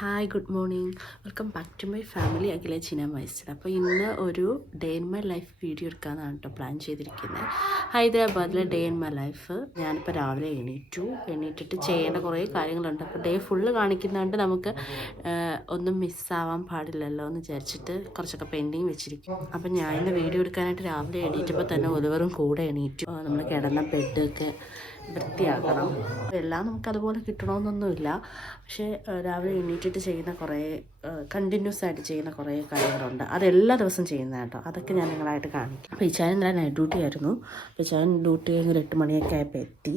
Hi good morning, welcome back to my family Akhila ചിന മൈസ്റ്റർ. അപ്പോൾ ഇന്ന് ഒരു day in my life video എടുക്കാമെന്നാണ് കേട്ടോ പ്ലാൻ ചെയ്തിരിക്കുന്നത്. ഹൈദരാബാദിലെ ഡേ ഇൻ മൈ ലൈഫ്. ഞാനിപ്പോൾ രാവിലെ എണീറ്റിട്ട് ചെയ്യേണ്ട കുറേ കാര്യങ്ങളുണ്ട്. അപ്പോൾ ഡേ ഫുള്ള് കാണിക്കുന്നതുകൊണ്ട് നമുക്ക് ഒന്നും മിസ്സാവാൻ പാടില്ലല്ലോ എന്ന് വിചാരിച്ചിട്ട് കുറച്ചൊക്കെ പെൻഡിങ് വെച്ചിരിക്കും. അപ്പോൾ ഞാൻ ഇന്ന് വീഡിയോ എടുക്കാനായിട്ട് രാവിലെ എണീറ്റപ്പോൾ തന്നെ ഒരുവരും കൂടെ എണീറ്റു. നമ്മൾ കിടന്ന ബെഡൊക്കെ വൃത്തിയാക്കണം. എല്ലാം നമുക്കതുപോലെ കിട്ടണമെന്നൊന്നുമില്ല, പക്ഷേ രാവിലെ എണീറ്റിട്ട് ചെയ്യുന്ന കുറേ കണ്ടിന്യൂസ് ആയിട്ട് ചെയ്യുന്ന കുറേ കാര്യങ്ങളുണ്ട്. അതെല്ലാ ദിവസവും ചെയ്യുന്നത് കേട്ടോ. അതൊക്കെ ഞാൻ നിങ്ങളായിട്ട് കാണിക്കും. അപ്പോൾ ഇച്ചായൻ ഇന്നലെ നൈറ്റ് ഡ്യൂട്ടി ആയിരുന്നു. അപ്പോൾ ഇച്ചായൻ ഡ്യൂട്ടി കഴിഞ്ഞ് 8 മണിയൊക്കെ ആയപ്പോൾ എത്തി.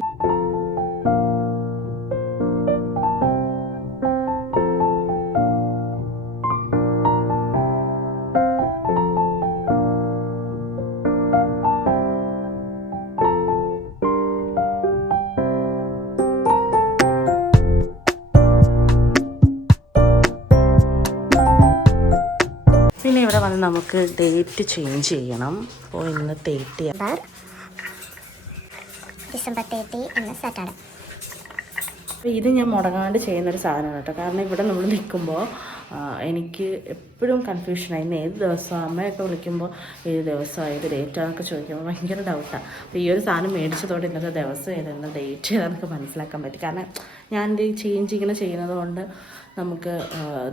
പിന്നെ ഇവിടെ വന്ന് നമുക്ക് ഡേറ്റ് ചേഞ്ച് ചെയ്യണം. അപ്പോൾ ഇന്ന് ഡിസംബർ 30 ഇന്ന് സാറ്റർഡേ. അപ്പോൾ ഇത് ഞാൻ മുടങ്ങാണ്ട് ചെയ്യുന്നൊരു സാധനമാണ് കേട്ടോ. കാരണം ഇവിടെ നമ്മൾ നിൽക്കുമ്പോൾ എനിക്ക് എപ്പോഴും കൺഫ്യൂഷനായി. ഇന്ന് ഏത് ദിവസമാണ്, അമ്മയൊക്കെ വിളിക്കുമ്പോൾ ഏത് ദിവസമാണ് ഏത് ഡേറ്റാന്നൊക്കെ ചോദിക്കുമ്പോൾ ഭയങ്കര ഡൗട്ടാണ്. അപ്പോൾ ഈ ഒരു സാധനം മേടിച്ചതോടെ ഇന്നത്തെ ദിവസം ഏതെന്ന് ഡേറ്റ് ഏതാണെന്നൊക്കെ മനസ്സിലാക്കാൻ പറ്റി. കാരണം ഞാൻ ഈ ചേഞ്ച് ഇങ്ങനെ ചെയ്യുന്നത് കൊണ്ട് നമുക്ക്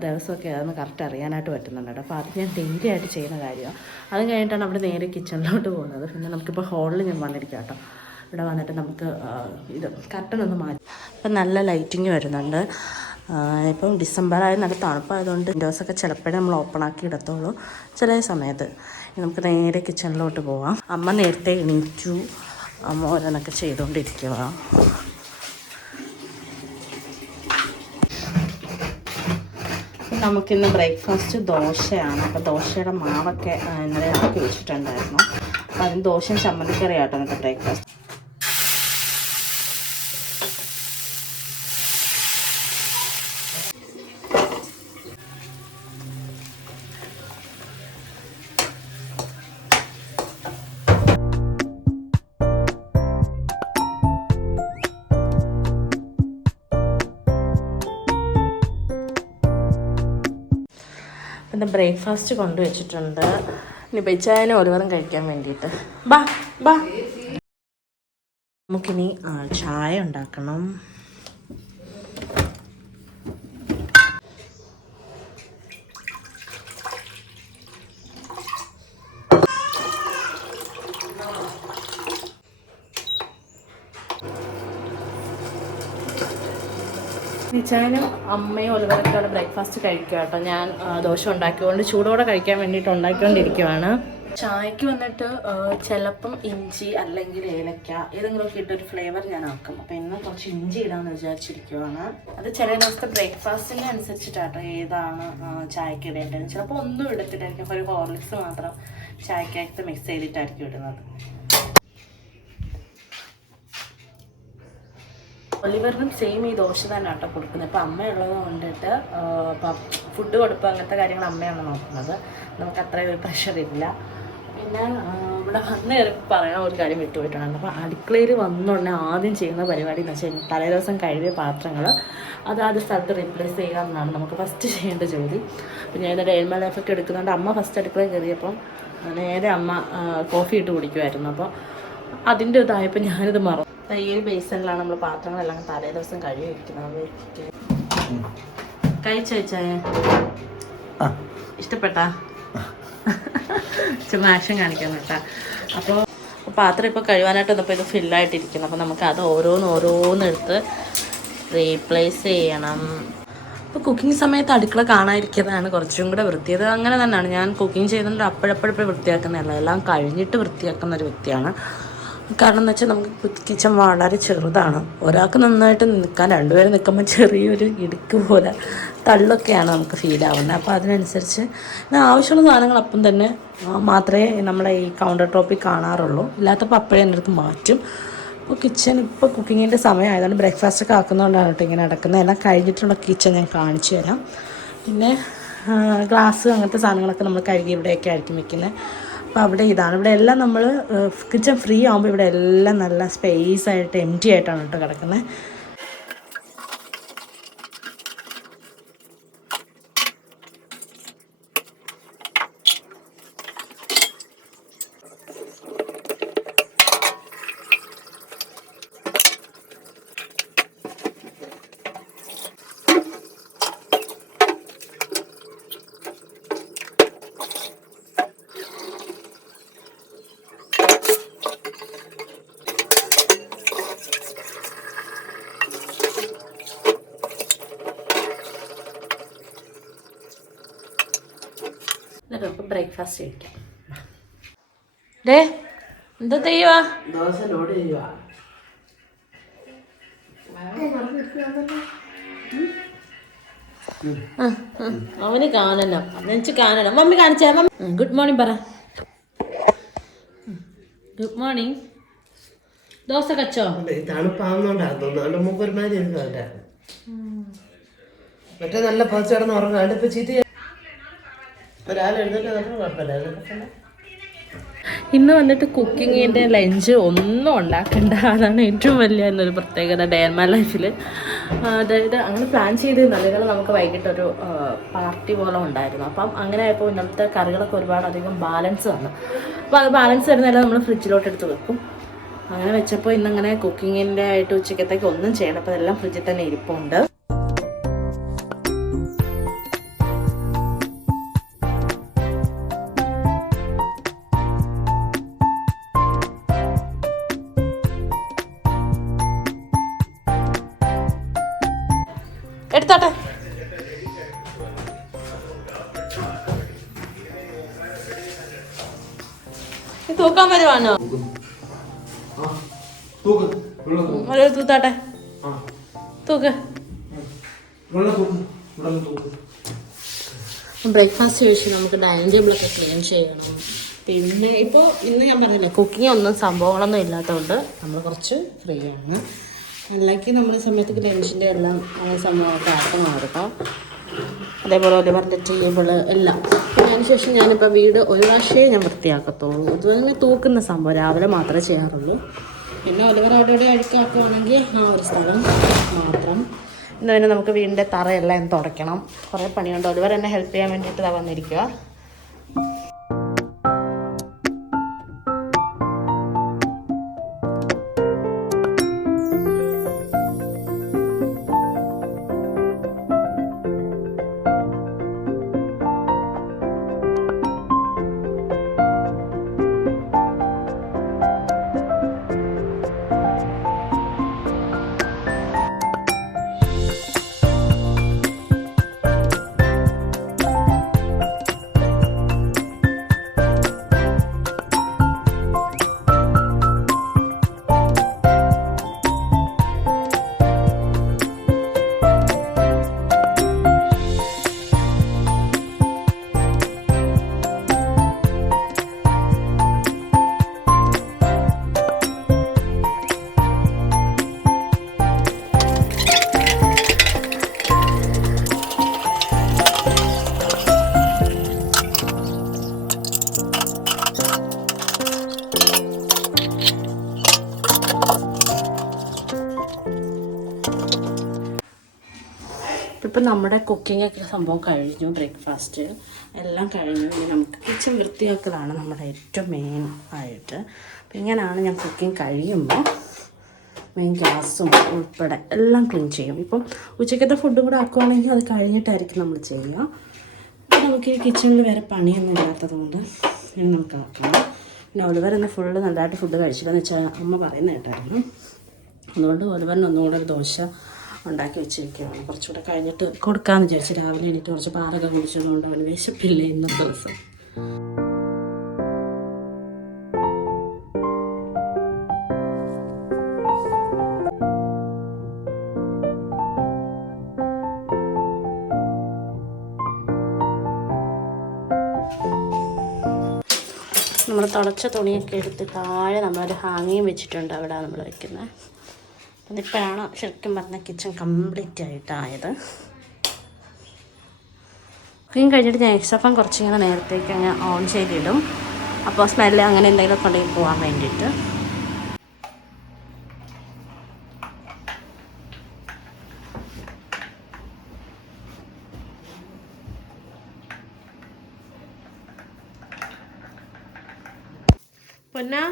ദിവസമൊക്കെ അതൊന്ന് കറക്റ്റ് അറിയാനായിട്ട് പറ്റുന്നുണ്ട് കേട്ടോ. അപ്പോൾ അത് ഞാൻ ഡെയിലി ആയിട്ട് ചെയ്യുന്ന കാര്യമാണ്. അത് കഴിഞ്ഞിട്ടാണ് അവിടെ നേരെ കിച്ചണിലോട്ട് പോകുന്നത്. പിന്നെ നമുക്കിപ്പോൾ ഹോളിൽ ഞാൻ വന്നിരിക്കാം കേട്ടോ. ഇവിടെ വന്നിട്ട് നമുക്ക് ഇത് കർട്ടനൊന്ന് മാറ്റി. ഇപ്പം നല്ല ലൈറ്റിങ് വരുന്നുണ്ട്. ഇപ്പം ഡിസംബറായി നല്ല തണുപ്പായതുകൊണ്ട് വിൻഡോസൊക്കെ ചിലപ്പോഴേ നമ്മൾ ഓപ്പൺ ആക്കി ഇടത്തുള്ളൂ ചില സമയത്ത്. നമുക്ക് നേരെ കിച്ചണിലോട്ട് പോവാം. അമ്മ നേരത്തെ എണീറ്റു. അമ്മ ഓരോന്നൊക്കെ ചെയ്തുകൊണ്ടിരിക്കുക. നമുക്കിന്ന് ബ്രേക്ക്ഫാസ്റ്റ് ദോശയാണ്. അപ്പോൾ ദോശയുടെ മാവൊക്കെ ഇന്നലെ ആക്കി വെച്ചിട്ടുണ്ടായിരുന്നു. അപ്പോൾ അതിന് ദോശയും ചമ്മന്തിക്കറി ആട്ടോ ഇന്നത്തെ ബ്രേക്ക്ഫാസ്റ്റ്. പിന്നെ ബ്രേക്ക്ഫാസ്റ്റ് കൊണ്ടുവച്ചിട്ടുണ്ട്. ഇനി ബെച്ചായനും ഒരുവറും കഴിക്കാൻ വേണ്ടിയിട്ട്. ബാ നമുക്കിനി ചായ ഉണ്ടാക്കണം. നിച്ചായനും അമ്മയും ഒരുവരൊക്കെ അവിടെ ബ്രേക്ക്ഫാസ്റ്റ് കഴിക്കുക കേട്ടോ. ഞാൻ ദോശ ഉണ്ടാക്കിക്കൊണ്ട് ചൂടോടെ കഴിക്കാൻ വേണ്ടിയിട്ട് ഉണ്ടാക്കിക്കൊണ്ടിരിക്കുവാണ്. ചായക്ക് വന്നിട്ട് ചിലപ്പം ഇഞ്ചി അല്ലെങ്കിൽ ഏലക്ക ഏതെങ്കിലുമൊക്കെ ഇട്ടൊരു ഫ്ലേവർ ഞാൻ ആക്കും. അപ്പോൾ ഇന്ന് കുറച്ച് ഇഞ്ചി ഇടാമെന്ന് വിചാരിച്ചിരിക്കുവാണ്. അത് ചില ദിവസത്തെ ബ്രേക്ക്ഫാസ്റ്റിൻ്റെ അനുസരിച്ചിട്ടാട്ടോ ഏതാണ് ചായക്ക് ഇടേണ്ടത്. ചിലപ്പോൾ ഒന്നും ഇടത്തിട്ടായിരിക്കും. അപ്പോൾ ഒരു ഹോർലിക്സ് മാത്രം ചായക്കകത്ത് മിക്സ് ചെയ്തിട്ടായിരിക്കും ഇടുന്നത്. ഒലിവറിനും സെയിം ഈ ദോശ തന്നെ ആട്ടോ കൊടുക്കുന്നത്. ഇപ്പോൾ അമ്മയുള്ളത് കൊണ്ടിട്ട് ഇപ്പം ഫുഡ് കൊടുക്കുക അങ്ങനത്തെ കാര്യങ്ങൾ അമ്മയാണ് നോക്കുന്നത്. നമുക്ക് അത്രയും ഒരു പ്രഷറില്ല. പിന്നെ ഇവിടെ വന്ന് കയറിപ്പോൾ പറയണ ഒരു കാര്യം വിട്ടുപോയിട്ടുണ്ട്. അപ്പോൾ അടുക്കളയിൽ വന്നുടനെ ആദ്യം ചെയ്യുന്ന പരിപാടി എന്ന് വെച്ചാൽ തലേ ദിവസം കഴുകിയ പാത്രങ്ങൾ അതാത് സ്ഥലത്ത് റീപ്ലേസ് ചെയ്യുക എന്നാണ് നമുക്ക് ഫസ്റ്റ് ചെയ്യേണ്ട ജോലി. അപ്പോൾ ഞാൻ ഡേ ഇൻ മൈ ലൈഫൊക്കെ എടുക്കുന്നുണ്ട്. അമ്മ ഫസ്റ്റ് അടുക്കളയിൽ കയറിയപ്പം നേരെ അമ്മ കോഫി ഇട്ട് കുടിക്കുമായിരുന്നു. അപ്പോൾ അതിൻ്റെ ഇതായപ്പോൾ ഞാനിത് മറന്നു. ഈ ഒരു ബേസണിലാണ് നമ്മൾ പാത്രങ്ങളെല്ലാം തലേ ദിവസം കഴുകി വയ്ക്കുന്നത്. കഴിച്ചു വെച്ചായ ഇഷ്ടപ്പെട്ടാ ചുമ്മാ ആക്ഷൻ കാണിക്കാൻ കേട്ടാ. അപ്പോൾ പാത്രം ഇപ്പോൾ കഴുകാനായിട്ട് വന്നപ്പോൾ ഇത് ഫില്ലായിട്ടിരിക്കുന്നു. അപ്പോൾ നമുക്ക് അത് ഓരോന്നെടുത്ത് റീപ്ലേസ് ചെയ്യണം. ഇപ്പോൾ കുക്കിംഗ് സമയത്ത് അടുക്കള കാണാതിരിക്കുന്നതാണ് കുറച്ചും കൂടെ വൃത്തിയത്. അങ്ങനെ തന്നെയാണ് ഞാൻ കുക്കിംഗ് ചെയ്യുന്നുണ്ട്. അപ്പോഴപ്പോഴപ്പോഴും വൃത്തിയാക്കുന്നതല്ല, എല്ലാം കഴിഞ്ഞിട്ട് വൃത്തിയാക്കുന്ന ഒരു വ്യക്തിയാണ്. കാരണം എന്ന് വെച്ചാൽ നമുക്ക് കിച്ചൺ വളരെ ചെറുതാണ്. ഒരാൾക്ക് നന്നായിട്ട് നിൽക്കാൻ, രണ്ടുപേരും നിൽക്കുമ്പോൾ ചെറിയൊരു ഇടുക്ക് പോലെ തള്ളൊക്കെയാണ് നമുക്ക് ഫീൽ ആവുന്നത്. അപ്പോൾ അതിനനുസരിച്ച് ആവശ്യമുള്ള സാധനങ്ങൾ അപ്പം തന്നെ മാത്രമേ നമ്മളെ ഈ കൗണ്ടർ ടോപ്പിൽ കാണാറുള്ളൂ. ഇല്ലാത്തപ്പോൾ അപ്പോഴേ എൻ്റെ അടുത്ത് മാറ്റും. അപ്പോൾ കിച്ചൺ ഇപ്പോൾ കുക്കിങ്ങിൻ്റെ സമയമായതുകൊണ്ട് ബ്രേക്ക്ഫാസ്റ്റൊക്കെ ആക്കുന്നതുകൊണ്ടാണ് കേട്ടോ ഇങ്ങനെ നടക്കുന്നത്. എല്ലാം കഴിഞ്ഞിട്ടുള്ള കിച്ചൺ ഞാൻ കാണിച്ചു തരാം. പിന്നെ ഗ്ലാസ് അങ്ങനത്തെ സാധനങ്ങളൊക്കെ നമ്മൾ കഴുകി ഇവിടെയൊക്കെ ആയിരിക്കും വെക്കുന്നത്. അപ്പോൾ അവിടെ ഇതാണ്, ഇവിടെ എല്ലാം നമ്മൾ കിച്ചൺ ഫ്രീ ആകുമ്പോൾ ഇവിടെ എല്ലാം നല്ല സ്പേസ് ആയിട്ട് എം ടി ആയിട്ടാണ് കേട്ടോ കിടക്കുന്നത്. എന്നിട്ട് നമുക്ക് ബ്രേക്ക്ഫാസ്റ്റ് കഴിക്കാം. ഡേ എന്താ ചെയ്യുവാ? ദോശ ലോഡ് ചെയ്യുക. അവന് കാണണം, എന്നുവെച്ച് കാണണം. മമ്മി കാണിച്ചാ. ഗുഡ് മോർണിംഗ് പറ. Good morning. ദോശ കച്ചോ? തണുപ്പാവുന്നോണ്ടാണ് തോന്നുന്നു. അവൻ്റെ മുമ്പ് ഒരുമാതിരി ഇരുന്നവൻ്റെ മറ്റേ നല്ല പച്ച കിടന്ന് ഉറങ്ങാം. അതിപ്പോൾ ചീത്ത ഒരാൾ എഴുന്നേറ്റ് അതൊക്കെ കുഴപ്പമില്ല. ഇന്ന് വന്നിട്ട് കുക്കിങ്ങിൻ്റെ ലഞ്ച് ഒന്നും ഉണ്ടാക്കണ്ട. അതാണ് ഏറ്റവും വലിയ എന്നൊരു പ്രത്യേകത ഡേ ഇൻ മൈ ലൈഫിൽ. അതായത് അങ്ങനെ പ്ലാൻ ചെയ്തിരുന്നു. അതേപോലെ നമുക്ക് വൈകിട്ടൊരു പാർട്ടി പോലെ ഉണ്ടായിരുന്നു. അപ്പം അങ്ങനെ ആയപ്പോൾ ഇന്നത്തെ കറികളൊക്കെ ഒരുപാട് അധികം ബാലൻസ് വന്നു. അപ്പോൾ അത് ബാലൻസ് വരുന്നതെല്ലാം നമ്മൾ ഫ്രിഡ്ജിലോട്ട് എടുത്ത് വെക്കും. അങ്ങനെ വെച്ചപ്പോൾ ഇന്നങ്ങനെ കുക്കിങ്ങിൻ്റെ ആയിട്ട് ഉച്ചക്കത്തേക്ക് ഒന്നും ചെയ്യണം. അപ്പോൾ അതെല്ലാം ഫ്രിഡ്ജിൽ തന്നെ ഇരിപ്പുണ്ട്. എടുത്തോട്ടെ. തൂക്കാൻ വരുവാണോ? ഒരു തൂത്താട്ടെ. തൂക്ക്. ബ്രേക്ക്ഫാസ്റ്റ് കഴിച്ച് നമുക്ക് ഡൈനിങ് ടേബിളൊക്കെ ക്ലീൻ ചെയ്യണം. പിന്നെ ഇപ്പോൾ ഇന്ന് ഞാൻ പറഞ്ഞില്ലേ കുക്കിംഗ് ഒന്നും സംഭവങ്ങളൊന്നും ഇല്ലാത്തതുകൊണ്ട് നമ്മൾ കുറച്ച് ഫ്രീ ആണ്. അല്ലെങ്കിൽ നമ്മൾ സമയത്ത് ലഞ്ചിൻ്റെ എല്ലാം സംഭവങ്ങളൊക്കെ ആക്കണം കേട്ടോ. അതേപോലെ ഒലിവറിൻ്റെ ടേബിൾ എല്ലാം. പിന്നെ അതിന് ശേഷം ഞാനിപ്പോൾ വീട് ഒരു പ്രാവശ്യമേ ഞാൻ വൃത്തിയാക്കത്തുള്ളൂ. അതുപോലെ തൂക്കുന്ന സംഭവം രാവിലെ മാത്രമേ ചെയ്യാറുള്ളൂ. പിന്നെ ഒലിവർ അവിടെ അഴുക്കാക്കുവാണെങ്കിൽ ആ ഒരു സ്ഥലം മാത്രം. ഇന്ന് തന്നെ നമുക്ക് വീടിൻ്റെ തറയെല്ലാം തുടയ്ക്കണം. കുറേ പണിയുണ്ട്. ഒലിവർ എന്നെ ഹെൽപ്പ് ചെയ്യാൻ വേണ്ടിയിട്ട് വന്നിരിക്കുക. ഇപ്പം നമ്മുടെ കുക്കിങ്ങൊക്കെ സംഭവം കഴിഞ്ഞു. ബ്രേക്ക്ഫാസ്റ്റ് എല്ലാം കഴിഞ്ഞു. ഇനി നമുക്ക് കിച്ചൺ വൃത്തിയാക്കലാണ് നമ്മുടെ ഏറ്റവും മെയിൻ ആയിട്ട്. അപ്പം ഇങ്ങനെയാണ് ഞാൻ കുക്കിംഗ് കഴിയുമ്പോൾ മെയിൻ ഗ്യാസും ഉൾപ്പെടെ എല്ലാം ക്ലീൻ ചെയ്യും. ഇപ്പം ഉച്ചക്കത്തെ ഫുഡും കൂടെ ആക്കുവാണെങ്കിൽ അത് കഴിഞ്ഞിട്ടായിരിക്കും നമ്മൾ ചെയ്യുക. അപ്പം നമുക്ക് ഈ കിച്ചണിൽ വേറെ പണിയൊന്നും ഇല്ലാത്തത് കൊണ്ട് ഇനി നമുക്ക് ആക്കണം. പിന്നെ ഒലിവർ ഇന്ന് ഫുള്ള് നല്ലതായിട്ട് ഫുഡ് കഴിച്ചില്ലെന്ന് വെച്ചാൽ അമ്മ പറയുന്നത് കേട്ടായിരുന്നു. അതുകൊണ്ട് ഒലിവറിന് ഒന്നുകൂടെ ഒരു ദോശ ഉണ്ടാക്കി വെച്ചിരിക്കുകയാണ്. കുറച്ചുകൂടെ കഴിഞ്ഞിട്ട് കൊടുക്കാമെന്ന് വിചാരിച്ചു. രാവിലെ എനിക്ക് കുറച്ച് പാലൊക്കെ കുടിച്ചതുകൊണ്ട് അവന് വിശപ്പില്ല ഇന്നത്തെ ദിവസം. നമ്മൾ തുടച്ച തുണിയൊക്കെ എടുത്ത് താഴെ നമ്മളൊരു ഹാങ്ങിങ് വെച്ചിട്ടുണ്ട്. അവിടെ നമ്മൾ വയ്ക്കുന്നത്. അതിപ്പോഴാണ് ശരിക്കും പറഞ്ഞ കിച്ചൺ കംപ്ലീറ്റ് ആയിട്ടായത്. കുക്കിങ് കഴിഞ്ഞിട്ട് ഞാൻ എക്സ്ട്രാ ഫാൻ കുറച്ചിങ്ങനെ നേരത്തേക്ക് അങ്ങ് ഓൺ ചെയ്തിടും. അപ്പോൾ സ്മെല്ല് അങ്ങനെ എന്തെങ്കിലുമൊക്കെ ഉണ്ടെങ്കിൽ പോകാൻ വേണ്ടിയിട്ട്. പൊന്നാ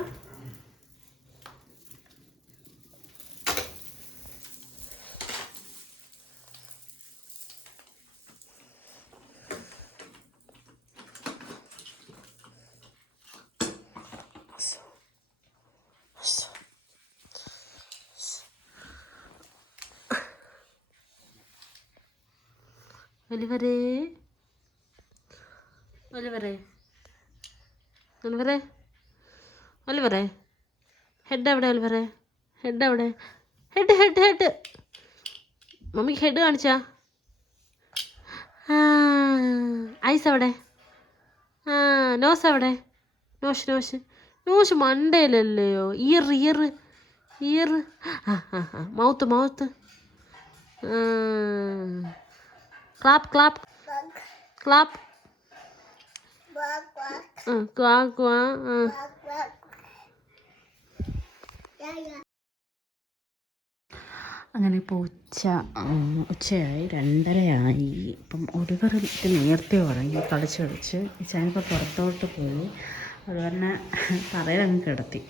ഒലിവരേ ഒലിവറേ ഒലിവറേ ഒലിവറേ ഹെഡ് എവിടെ ഒലിവറേ ഹെഡ് എവിടെ ഹെഡ് ഹെഡ് ഹെഡ് മമ്മിക്ക് ഹെഡ് കാണിച്ചാ ഐസ് എവിടെ നോസ് എവിടെ നോഷ് നോഷ് നോഷ് മണ്ടയിലല്ലയോ ear ear ear mouth mouth clap clap clap ക്വാ ക്വാ അങ്ങനെ ഇപ്പോൾ ഉച്ചയായി 2:30 ഇപ്പം ഒലിവറിട്ട് നേരത്തെ ഉറങ്ങി കളിച്ച് കളിച്ച് ഞാനിപ്പോൾ പുറത്തോട്ട് പോയി അത് തന്നെ തറയിലങ്ങ് കിടത്തി.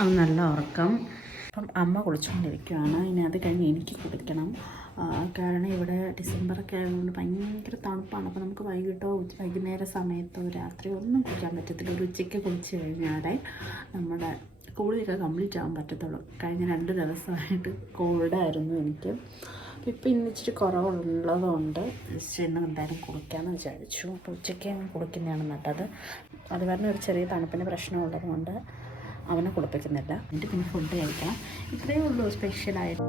അത് നല്ല ഉറക്കം. അപ്പം അമ്മ കുളിച്ചുകൊണ്ടിരിക്കുകയാണ്. ഇനി അത് കഴിഞ്ഞ് എനിക്ക് കുളിക്കണം. കാരണം ഇവിടെ ഡിസംബറൊക്കെ ആയതുകൊണ്ട് ഭയങ്കര തണുപ്പാണ്. അപ്പോൾ നമുക്ക് വൈകിട്ടോ വൈകുന്നേര സമയത്തോ രാത്രിയോ ഒന്നും കുളിക്കാൻ പറ്റത്തില്ല. ഒരു ഉച്ചയ്ക്ക് കുളിച്ച് കഴിഞ്ഞാലേ നമ്മുടെ കുളിയൊക്കെ കംപ്ലീറ്റ് ആകാൻ പറ്റത്തുള്ളൂ. കഴിഞ്ഞ 2 ദിവസമായിട്ട് കോൾഡായിരുന്നു എനിക്ക്. ഇപ്പം ഇന്ന് ഇച്ചിരി കുറവുള്ളതുകൊണ്ട് ഇന്ന് എന്തായാലും കുളിക്കാമെന്ന് വിചാരിച്ചു. അപ്പോൾ ഉച്ചയ്ക്ക് കുളിക്കുന്നതാണ് നല്ലത്. അത് കാരണം ഒരു ചെറിയ തണുപ്പിന് പ്രശ്നമുള്ളതുകൊണ്ട് അവനെ കുളിപ്പിക്കുന്നില്ല. എന്നിട്ട് പിന്നെ ഫുഡ് കഴിക്കണം. ഇത്രയേ ഉള്ളൂ സ്പെഷ്യലായിട്ട്.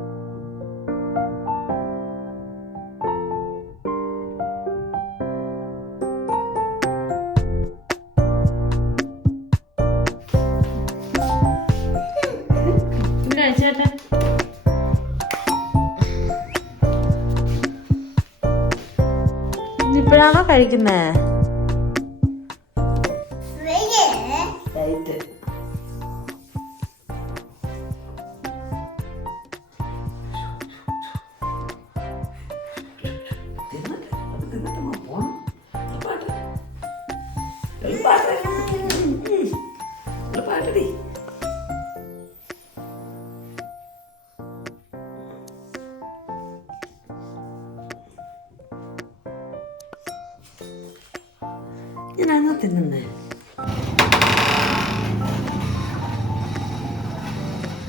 കഴിച്ചേട്ടെ. ഇപ്പോഴാണോ കഴിക്കുന്നേ? ഞാനാണോ തിന്നുന്നേ?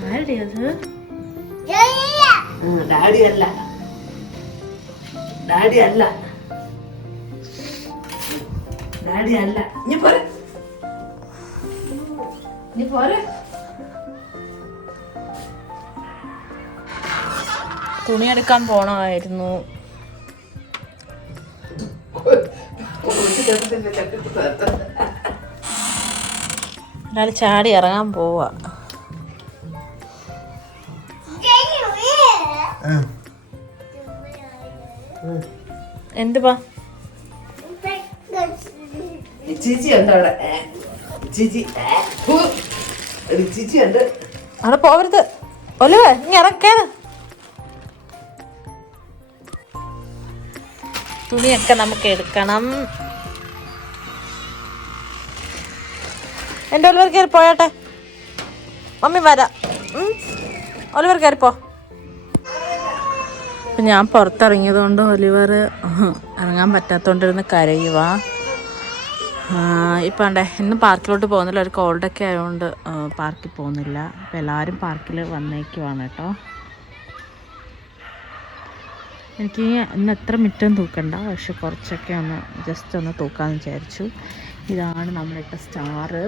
ആരുടെ അത്? ഡാഡി അല്ല, ഡാഡി അല്ല, ഡാഡി അല്ല. നീ പോരെ, നീ പോരെ. തുണിയെടുക്കാൻ പോണമായിരുന്നു. ഒരാൾ ചാടി ഇറങ്ങാൻ പോവാ. എന്തുവാ ചേച്ചി ഉണ്ട് അവിടെ. ചേച്ചി ചേച്ചി ഉണ്ട് അവിടെ പോവരുത്. ഒലിവേ ഇങ്ങ ഇറക്കേത്. തുണിയൊക്കെ നമുക്ക് എടുക്കണം. എൻ്റെ ഒലിവർ കയറി പോയാട്ടെ. മമ്മി വരാം. ഒലിവർ കയറിപ്പോ. അപ്പം ഞാൻ പുറത്തിറങ്ങിയത് കൊണ്ട് ഒലിവർ ഇറങ്ങാൻ പറ്റാത്തതുകൊണ്ടിരുന്ന് കരയുക. ഇപ്പം ഉണ്ടേ ഇന്ന് പാർക്കിലോട്ട് പോകുന്നില്ല. ഒരു കോൾഡൊക്കെ ആയതുകൊണ്ട് പാർക്കിൽ പോകുന്നില്ല. അപ്പം എല്ലാവരും പാർക്കിൽ വന്നേക്കുവാണ് കേട്ടോ. എനിക്ക് ഇന്ന് എത്ര മിറ്റം തൂക്കണ്ട, പക്ഷെ കുറച്ചൊക്കെ ഒന്ന് ജസ്റ്റ് ഒന്ന് തൂക്കാമെന്ന് വിചാരിച്ചു. ഇതാണ് നമ്മളിട്ട സ്റ്റാറ്.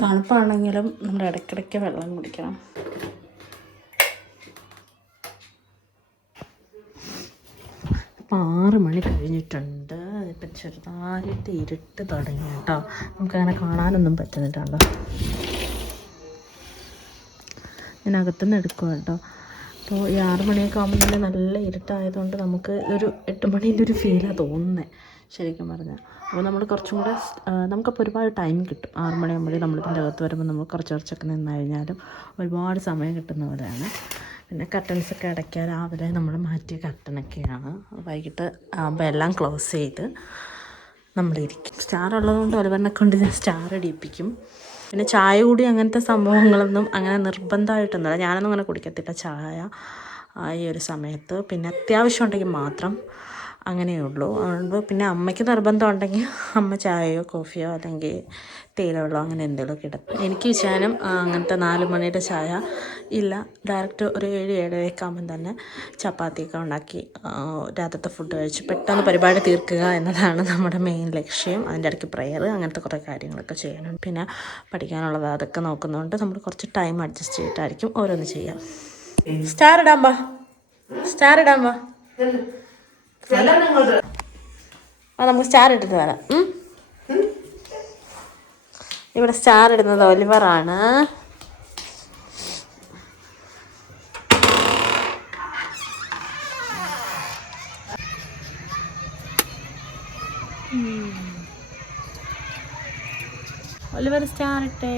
തണുപ്പാണെങ്കിലും നമ്മൾ ഇടയ്ക്കിടയ്ക്ക് വെള്ളം കുടിക്കണം. ഇപ്പം 6 മണി കഴിഞ്ഞിട്ടുണ്ട്. ഇപ്പം ചെറുതായിട്ട് ഇരുട്ട് തുടങ്ങി കേട്ടോ. നമുക്കങ്ങനെ കാണാനൊന്നും പറ്റുന്നില്ലല്ലോ. ഞാൻ അകത്തുനിന്ന് എടുക്കുക കേട്ടോ. അപ്പോൾ ഈ 6 മണിയൊക്കെ ആകുമ്പോൾ തന്നെ നല്ല ഇരുട്ടായതുകൊണ്ട് നമുക്ക് ഒരു 8 മണീൻ്റെ ഒരു ഫീലാണ് തോന്നുന്നത് ശരിക്കും പറഞ്ഞാൽ. അപ്പോൾ നമ്മൾ കുറച്ചും കൂടെ നമുക്കപ്പോൾ ഒരുപാട് ടൈം കിട്ടും. 6 മണിയാകുമ്പോഴേ നമ്മളിതിൻ്റെ അകത്ത് വരുമ്പോൾ നമ്മൾ കുറച്ചൊക്കെ നിന്ന് കഴിഞ്ഞാലും ഒരുപാട് സമയം കിട്ടുന്ന പോലെയാണ്. പിന്നെ കർട്ടൻസൊക്കെ അടയ്ക്കുക. രാവിലെ നമ്മൾ മാറ്റിയ കർട്ടനൊക്കെയാണ്. വൈകിട്ട് ആകുമ്പോൾ എല്ലാം ക്ലോസ് ചെയ്ത് നമ്മളിരിക്കും. സ്റ്റാർ ഉള്ളതുകൊണ്ട് ഒലിവറിനെ കൊണ്ട് ഞാൻ സ്റ്റാർ ഇടിപ്പിക്കും. പിന്നെ ചായ കൂടി അങ്ങനത്തെ സംഭവങ്ങളൊന്നും അങ്ങനെ നിർബന്ധമായിട്ടൊന്നുമില്ല. ഞാനൊന്നും അങ്ങനെ കുടിക്കത്തില്ല ചായ ഈ ഒരു സമയത്ത്. പിന്നെ അത്യാവശ്യം ഉണ്ടെങ്കിൽ മാത്രം അങ്ങനെയുള്ളൂ. അതുകൊണ്ട് പിന്നെ അമ്മയ്ക്ക് നിർബന്ധം ഉണ്ടെങ്കിൽ അമ്മ ചായയോ കോഫിയോ അല്ലെങ്കിൽ തേയില വെള്ളമോ അങ്ങനെ എന്തെങ്കിലുമൊക്കെ ഇടും. എനിക്ക് വിശാനം അങ്ങനത്തെ 4 മണിയുടെ ചായ ഇല്ല. ഡയറക്റ്റ് ഒരു 7-7:30 ആകുമ്പം തന്നെ ചപ്പാത്തിയൊക്കെ ഉണ്ടാക്കി രാത്രിത്തെ ഫുഡ് കഴിച്ച് പെട്ടെന്ന് പരിപാടി തീർക്കുക എന്നതാണ് നമ്മുടെ മെയിൻ ലക്ഷ്യം. അതിൻ്റെ ഇടയ്ക്ക് പ്രെയർ അങ്ങനത്തെ കുറേ കാര്യങ്ങളൊക്കെ ചെയ്യണം. പിന്നെ പഠിക്കാനുള്ളത് അതൊക്കെ നോക്കുന്നതുകൊണ്ട് നമ്മൾ കുറച്ച് ടൈം അഡ്ജസ്റ്റ് ചെയ്തിട്ടായിരിക്കും ഓരോന്ന് ചെയ്യാം. സ്റ്റാർ ഇടാൻ വാ. നമുക്ക് സ്റ്റാർ ഇട്ടിട്ട് വരാം. ഇവിടെ സ്റ്റാർ ഇടുന്നത് ഒലിവറാണ്. ഒലിവർ സ്റ്റാർ ഇട്ടേ.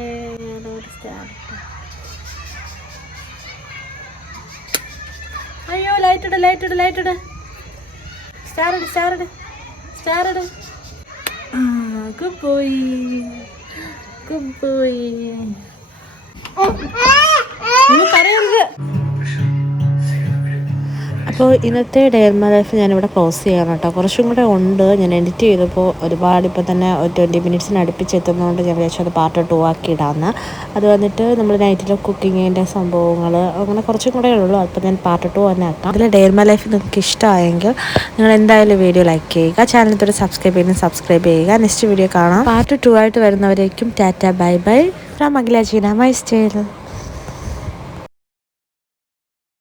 അയ്യോ ലൈറ്റ് ഇട്. സ്റ്റാർ ഇട്. Good boy. നീ പറയരുത്. അപ്പോൾ ഇന്നത്തെ ഡെയർമ ലൈഫ് ഞാനിവിടെ ക്ലോസ് ചെയ്യണം കേട്ടോ. കുറച്ചും കൂടെ ഉണ്ട്. ഞാൻ എഡിറ്റ് ചെയ്തപ്പോൾ ഒരുപാട് ഇപ്പോൾ തന്നെ 20 മിനിറ്റ്സിന് അടുപ്പിച്ചെത്തുന്നതുകൊണ്ട് ഞാൻ വിചാരിച്ചു അത് പാർട്ട് 2 ആക്കി ഇടാമെന്ന്. അത് വന്നിട്ട് നമ്മൾ നൈറ്റിലെ കുക്കിങ്ങിൻ്റെ സംഭവങ്ങൾ അങ്ങനെ കുറച്ചും കൂടെ ഉള്ളൂ. അപ്പോൾ ഞാൻ പാർട്ട് 2 തന്നെ ആക്കാം. അതിൽ ഡെയർമ ലൈഫ് നിങ്ങൾക്ക് ഇഷ്ടമായെങ്കിൽ നിങ്ങൾ എന്തായാലും വീഡിയോ ലൈക്ക് ചെയ്യുക. ചാനലിൽ സബ്സ്ക്രൈബ് ചെയ്യുക. നെക്സ്റ്റ് വീഡിയോ കാണാം. പാർട്ട് 2 ആയിട്ട് വരുന്നവരേക്കും tata bye bye from Akhila Jeena my style.